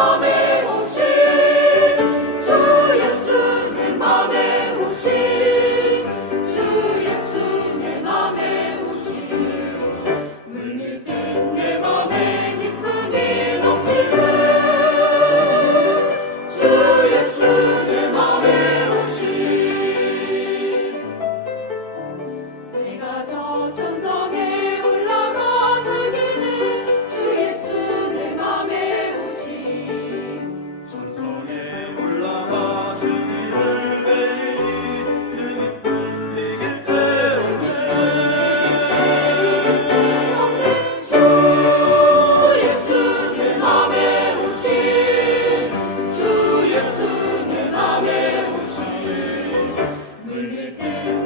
Amen. Amen.